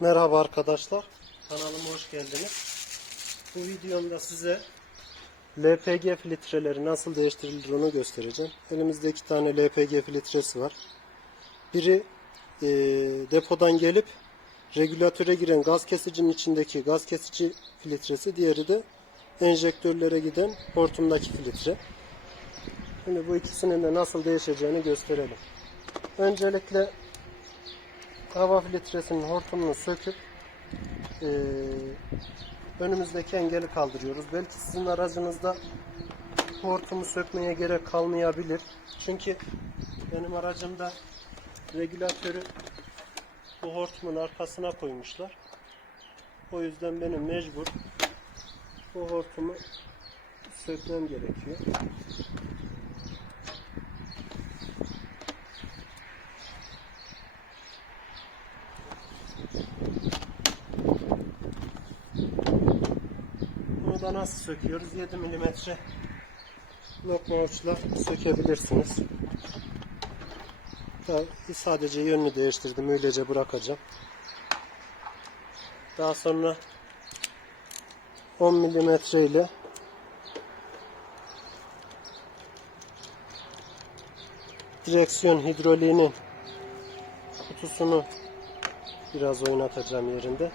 Merhaba arkadaşlar. Kanalıma hoş geldiniz. Bu videomda size LPG filtreleri nasıl değiştirilir onu göstereceğim. Elimizde iki tane LPG filtresi var. Biri e, depodan gelip regülatöre giren gaz kesicinin içindeki gaz kesici filtresi. Diğeri de enjektörlere giden hortumdaki filtre. Şimdi bu ikisinin de nasıl değişeceğini gösterelim. Öncelikle hava filtresinin hortumunu söküp eee, önümüzdeki engeli kaldırıyoruz. Belki sizin aracınızda hortumu sökmeye gerek kalmayabilir. Çünkü benim aracımda regülatörü bu hortumun arkasına koymuşlar. O yüzden benim mecbur bu hortumu sökmem gerekiyor. Nasıl söküyoruz? 7 milimetre lokma uçla sökebilirsiniz. Ya, sadece yönünü değiştirdim. Öylece bırakacağım. Daha sonra 10 milimetre ile direksiyon hidroliğinin kutusunu biraz oynatacağım yerinde.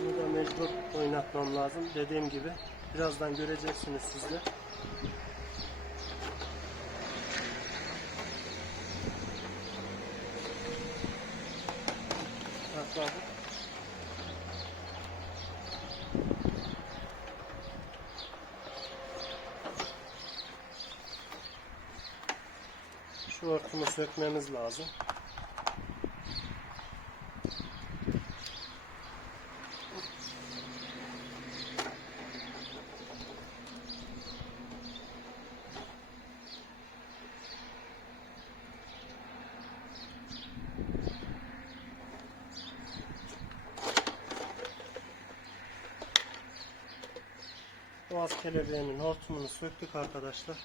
Bunu da mecbur oynatmam lazım. Dediğim gibi birazdan göreceksiniz sizler. Bak abi. Şu örtümü sökmemiz lazım. Boğaz kelebeğinin hortumunu söktük arkadaşlar.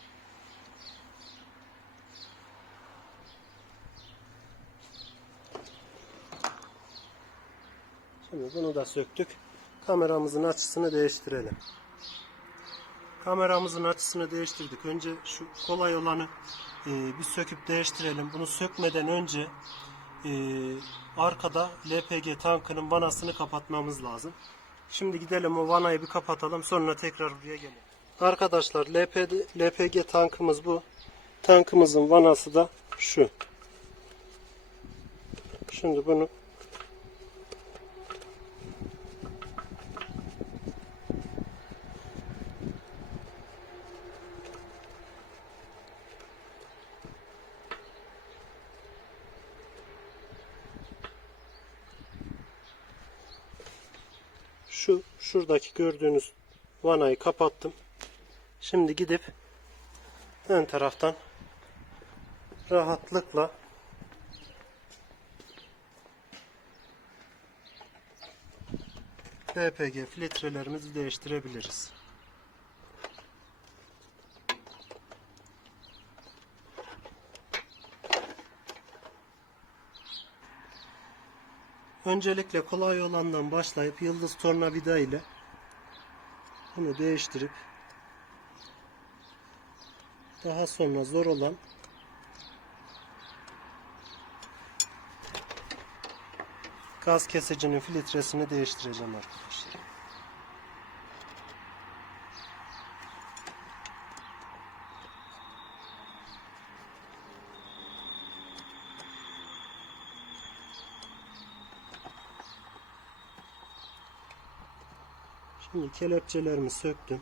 Şimdi bunu da söktük. Kameramızın açısını değiştirelim. Kameramızın açısını değiştirdik. Önce şu kolay olanı e, bir söküp değiştirelim. Bunu sökmeden önce e, arkada LPG tankının vanasını kapatmamız lazım. Şimdi gidelim o vanayı bir kapatalım sonra tekrar buraya gelelim. Arkadaşlar LPG, LPG tankımız bu. Tankımızın vanası da şu. Şimdi bunu şu şuradaki gördüğünüz vanayı kapattım. Şimdi gidip ön taraftan rahatlıkla LPG filtrelerimizi değiştirebiliriz. Öncelikle kolay olandan başlayıp yıldız tornavida ile bunu değiştirip daha sonra zor olan gaz kesicinin filtresini değiştireceğim arkadaşlar. Şimdi kelepçelerimi söktüm.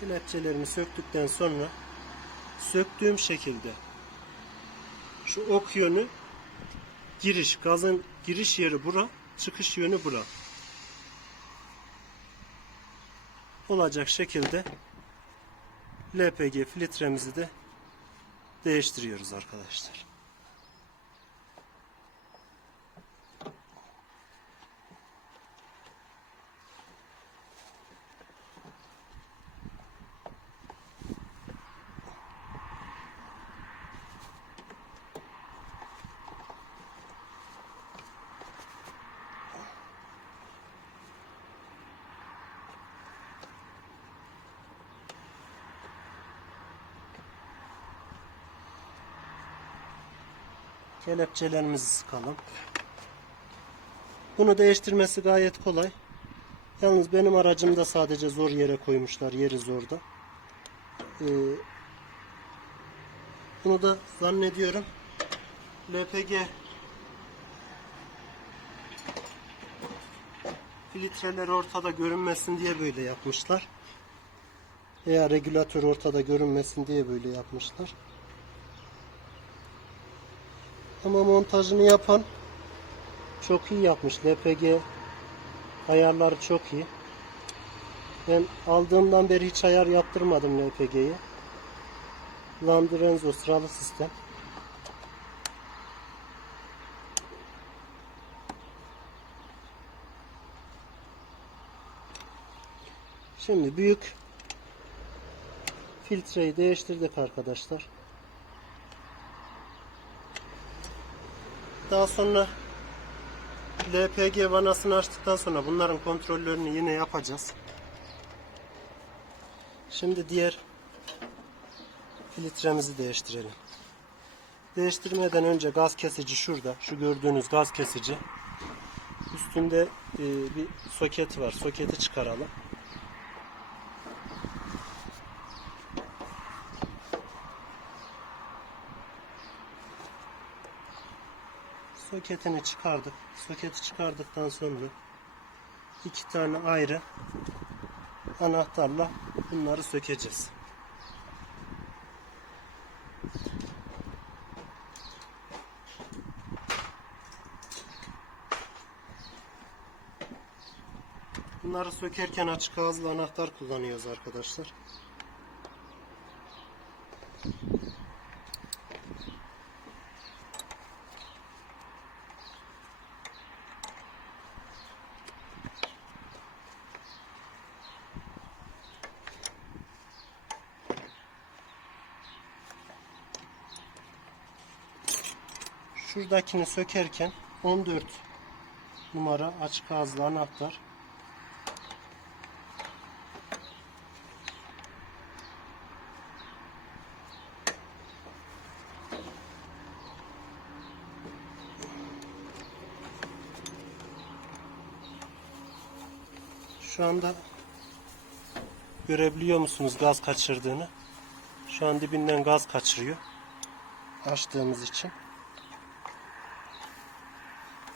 Kelepçelerimi söktükten sonra söktüğüm şekilde şu ok yönü giriş, gazın giriş yeri bura, çıkış yönü bura. Olacak şekilde LPG filtremizi de değiştiriyoruz arkadaşlar. Kelepçelerimizi sıkalım. Bunu değiştirmesi gayet kolay. Yalnız benim aracımda sadece zor yere koymuşlar. Yeri zorda. Ee, bunu da zannediyorum LPG filtreler ortada görünmesin diye böyle yapmışlar. Veya regülatör ortada görünmesin diye böyle yapmışlar. Ama montajını yapan çok iyi yapmış. LPG ayarları çok iyi. Ben aldığımdan beri hiç ayar yaptırmadım LPG'yi. Landrenzo sıralı sistem. Şimdi büyük filtreyi değiştirdik arkadaşlar. Daha sonra LPG vanasını açtıktan sonra bunların kontrollerini yine yapacağız. Şimdi diğer filtremizi değiştirelim. Değiştirmeden önce gaz kesici şurada. Şu gördüğünüz gaz kesici. Üstünde e, bir soket var. Soketi çıkaralım. Soketini çıkardık. Soketi çıkardıktan sonra iki tane ayrı anahtarla bunları sökeceğiz. Bunları sökerken açık ağızlı anahtar kullanıyoruz arkadaşlar. Şuradakini sökerken 14 numara açık ağızlı anahtar Şu anda görebiliyor musunuz gaz kaçırdığını? Şu an dibinden gaz kaçırıyor. Açtığımız için.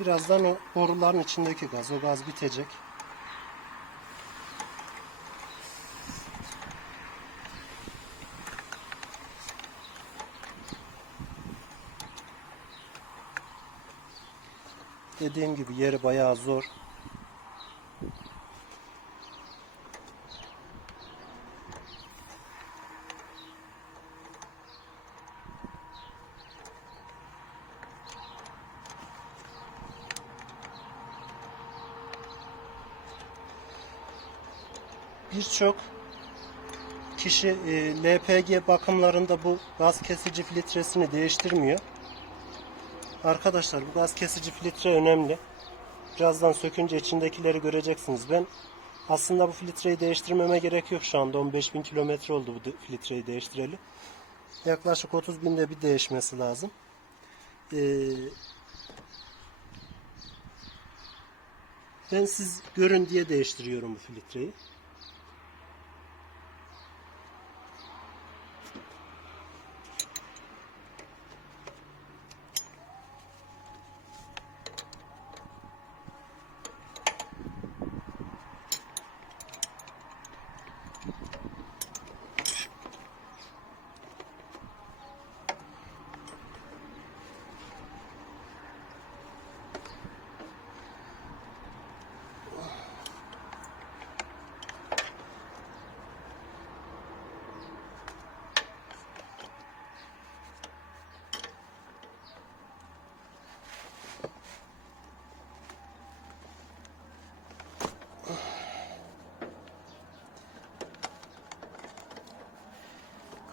Birazdan o boruların içindeki gaz, o gaz bitecek. Dediğim gibi yeri bayağı zor. Birçok kişi e, LPG bakımlarında bu gaz kesici filtresini değiştirmiyor. Arkadaşlar bu gaz kesici filtre önemli. Birazdan sökünce içindekileri göreceksiniz. Ben aslında bu filtreyi değiştirmeme gerek yok şu anda. 15.000 kilometre oldu bu filtreyi değiştireli. Yaklaşık 30 binde bir değişmesi lazım. Ee, ben siz görün diye değiştiriyorum bu filtreyi.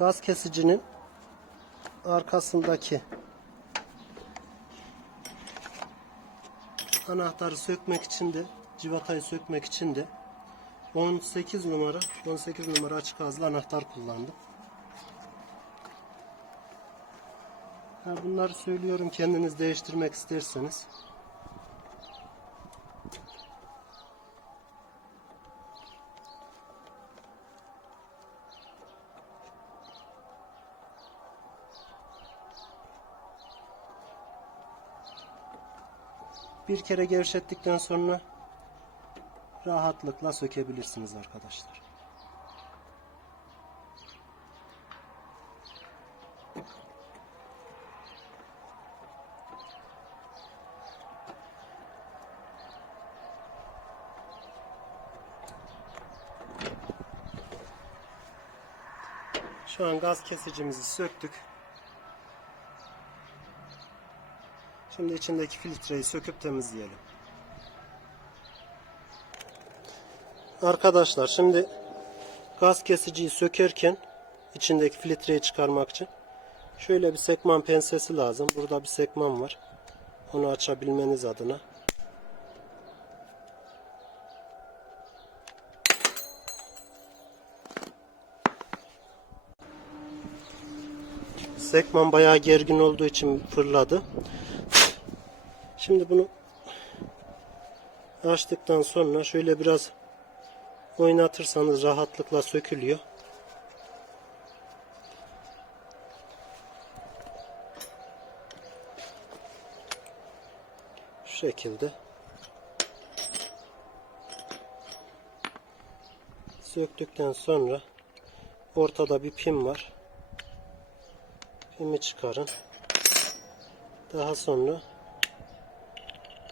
Gaz kesicinin arkasındaki anahtarı sökmek için de civatayı sökmek için de 18 numara 18 numara açık ağızlı anahtar kullandım. Bunları söylüyorum kendiniz değiştirmek isterseniz. Bir kere gevşettikten sonra rahatlıkla sökebilirsiniz arkadaşlar. Şu an gaz kesicimizi söktük. Şimdi içindeki filtreyi söküp temizleyelim. Arkadaşlar şimdi gaz kesiciyi sökerken içindeki filtreyi çıkarmak için şöyle bir sekman pensesi lazım. Burada bir sekman var. Onu açabilmeniz adına. Sekman bayağı gergin olduğu için fırladı. Şimdi bunu açtıktan sonra şöyle biraz oynatırsanız rahatlıkla sökülüyor. Şu şekilde. Söktükten sonra ortada bir pim var. Pimi çıkarın. Daha sonra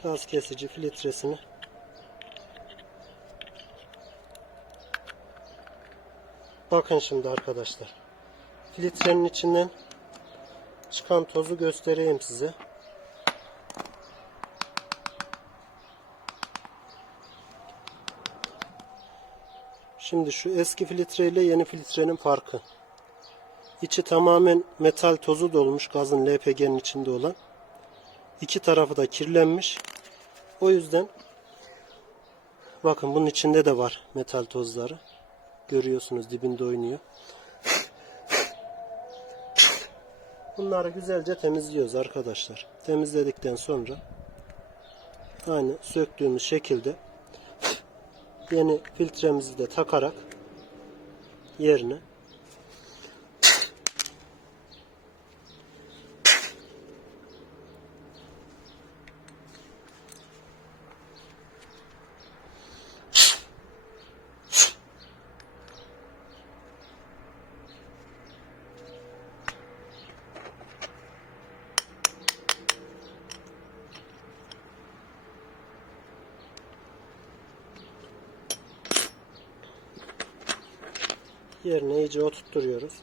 gaz kesici filtresini Bakın şimdi arkadaşlar. Filtrenin içinden çıkan tozu göstereyim size. Şimdi şu eski filtre ile yeni filtrenin farkı. İçi tamamen metal tozu dolmuş gazın LPG'nin içinde olan. İki tarafı da kirlenmiş. O yüzden bakın bunun içinde de var metal tozları. Görüyorsunuz dibinde oynuyor. Bunları güzelce temizliyoruz arkadaşlar. Temizledikten sonra aynı söktüğümüz şekilde yeni filtremizi de takarak yerine yerine iyice oturtturuyoruz.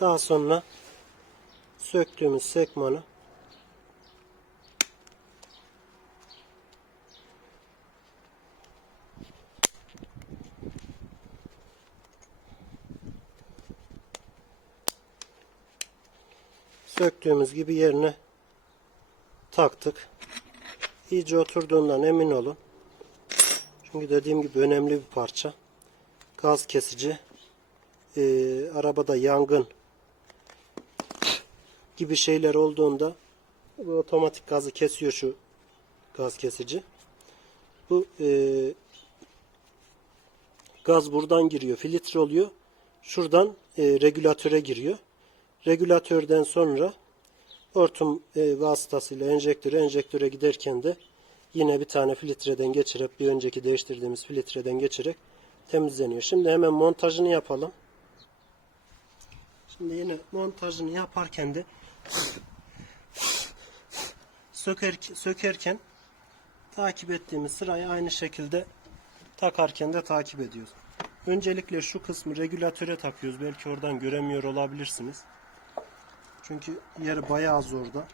Daha sonra söktüğümüz sekmanı söktüğümüz gibi yerine taktık. İyice oturduğundan emin olun. Çünkü dediğim gibi önemli bir parça. Gaz kesici. Ee, arabada yangın gibi şeyler olduğunda bu otomatik gazı kesiyor şu gaz kesici. Bu e, gaz buradan giriyor. Filtre oluyor. Şuradan e, regülatöre giriyor. Regülatörden sonra hortum e, vasıtasıyla enjektöre enjektöre giderken de yine bir tane filtreden geçirip bir önceki değiştirdiğimiz filtreden geçerek temizleniyor. Şimdi hemen montajını yapalım. Şimdi yine montajını yaparken de söker, sökerken takip ettiğimiz sırayı aynı şekilde takarken de takip ediyoruz. Öncelikle şu kısmı regülatöre takıyoruz. Belki oradan göremiyor olabilirsiniz. Çünkü yeri bayağı zorda.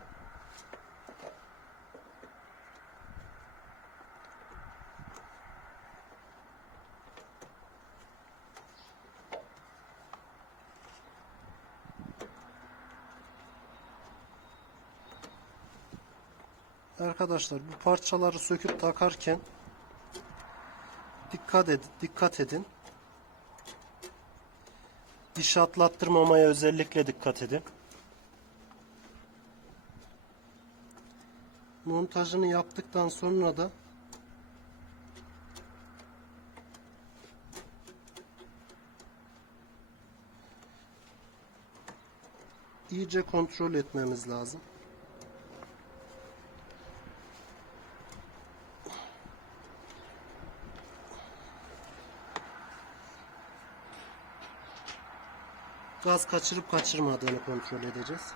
Arkadaşlar bu parçaları söküp takarken dikkat edin, dikkat edin. Diş atlattırmamaya özellikle dikkat edin. Montajını yaptıktan sonra da iyice kontrol etmemiz lazım. Gaz kaçırıp kaçırmadığını kontrol edeceğiz.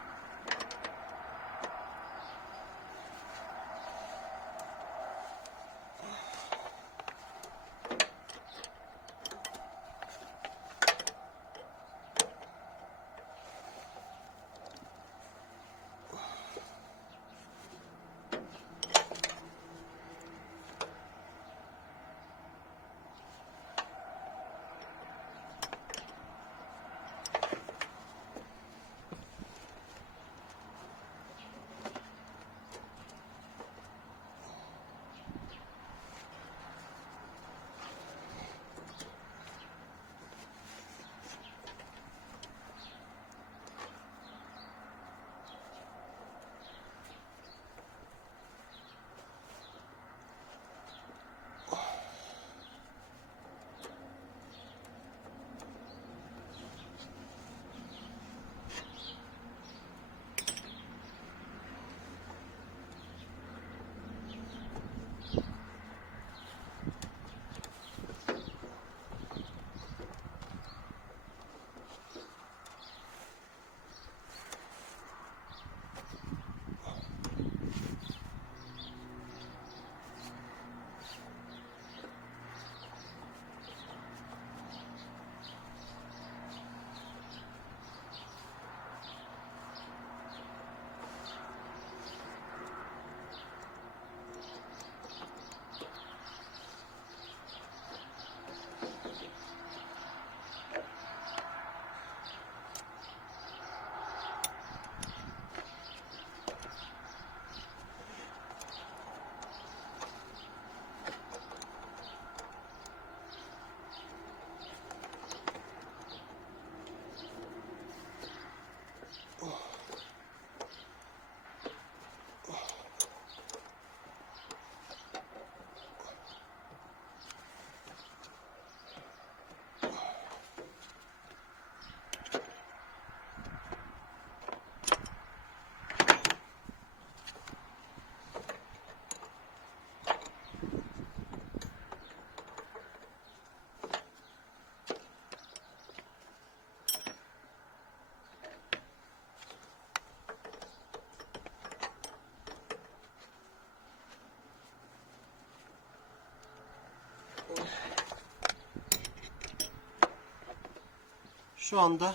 Şu anda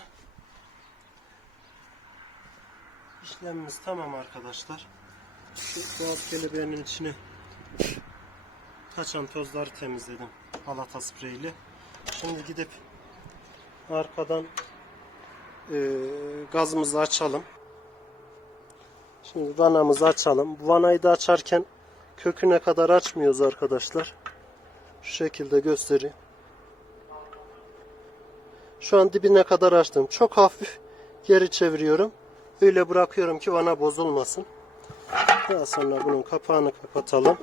işlemimiz tamam arkadaşlar. Şu boğaz kelebeğinin içine kaçan tozları temizledim halata spreyle. Şimdi gidip arkadan e, gazımızı açalım. Şimdi vanamızı açalım. Bu vanayı da açarken köküne kadar açmıyoruz arkadaşlar. Şu şekilde göstereyim. Şu an dibine kadar açtım. Çok hafif geri çeviriyorum. Öyle bırakıyorum ki vana bozulmasın. Daha sonra bunun kapağını kapatalım.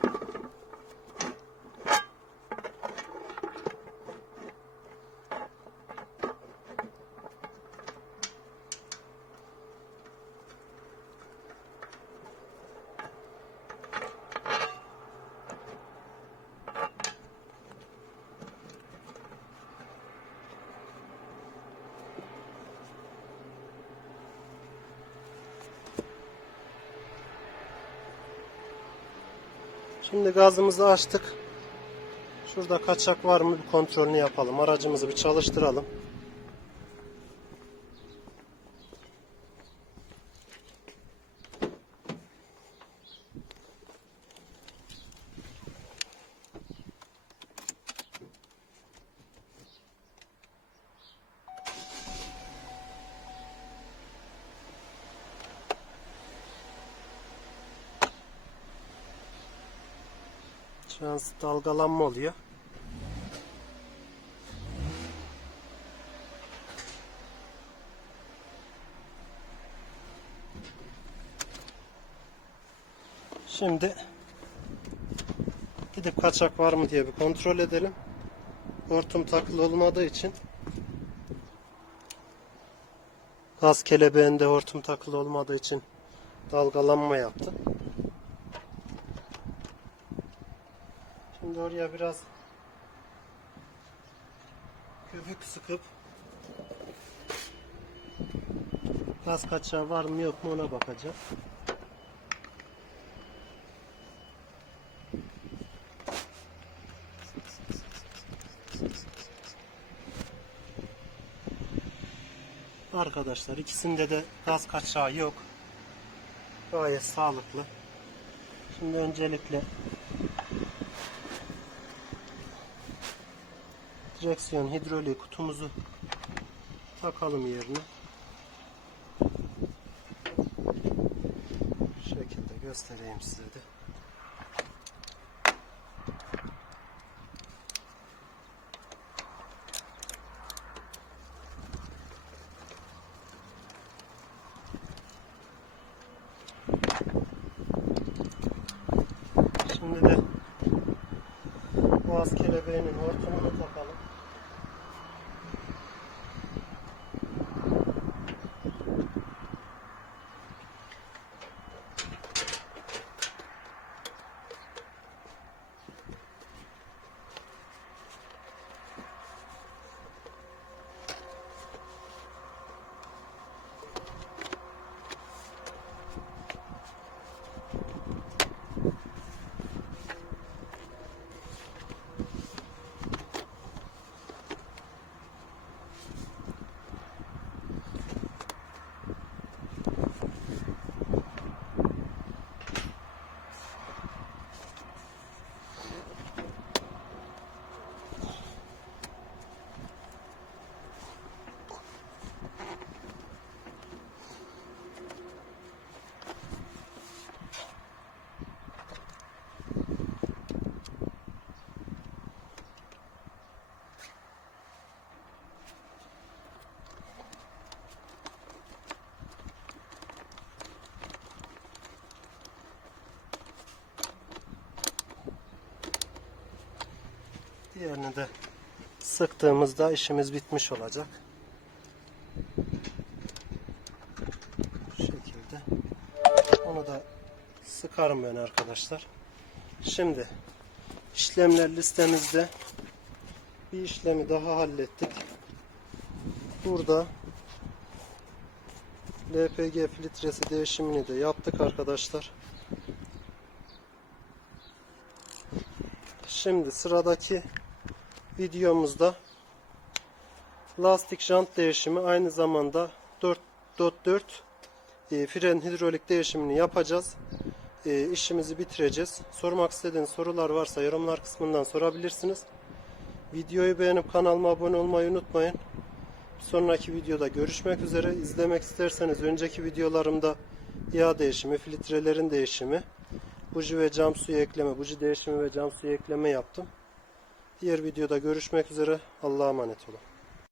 Şimdi gazımızı açtık. Şurada kaçak var mı bir kontrolünü yapalım. Aracımızı bir çalıştıralım. biraz dalgalanma oluyor. Şimdi gidip kaçak var mı diye bir kontrol edelim. Hortum takılı olmadığı için gaz kelebeğinde hortum takılı olmadığı için dalgalanma yaptı. Oraya biraz köpük sıkıp gaz kaçağı var mı yok mu ona bakacağım. Arkadaşlar ikisinde de gaz kaçağı yok. Gayet sağlıklı. Şimdi öncelikle direksiyon hidroliği kutumuzu takalım yerine. Bu şekilde göstereyim size de. Şimdi de boğaz kelebeğinin hortumunu takalım. Diğerini de sıktığımızda işimiz bitmiş olacak. Bu şekilde. Onu da sıkarım ben arkadaşlar. Şimdi işlemler listemizde bir işlemi daha hallettik. Burada LPG filtresi değişimini de yaptık arkadaşlar. Şimdi sıradaki videomuzda lastik jant değişimi aynı zamanda 4.4 e, fren hidrolik değişimini yapacağız. E, işimizi bitireceğiz. Sormak istediğiniz sorular varsa yorumlar kısmından sorabilirsiniz. Videoyu beğenip kanalıma abone olmayı unutmayın. Bir sonraki videoda görüşmek üzere. İzlemek isterseniz önceki videolarımda yağ değişimi, filtrelerin değişimi, buji ve cam suyu ekleme, buji değişimi ve cam suyu ekleme yaptım. Diğer videoda görüşmek üzere. Allah'a emanet olun.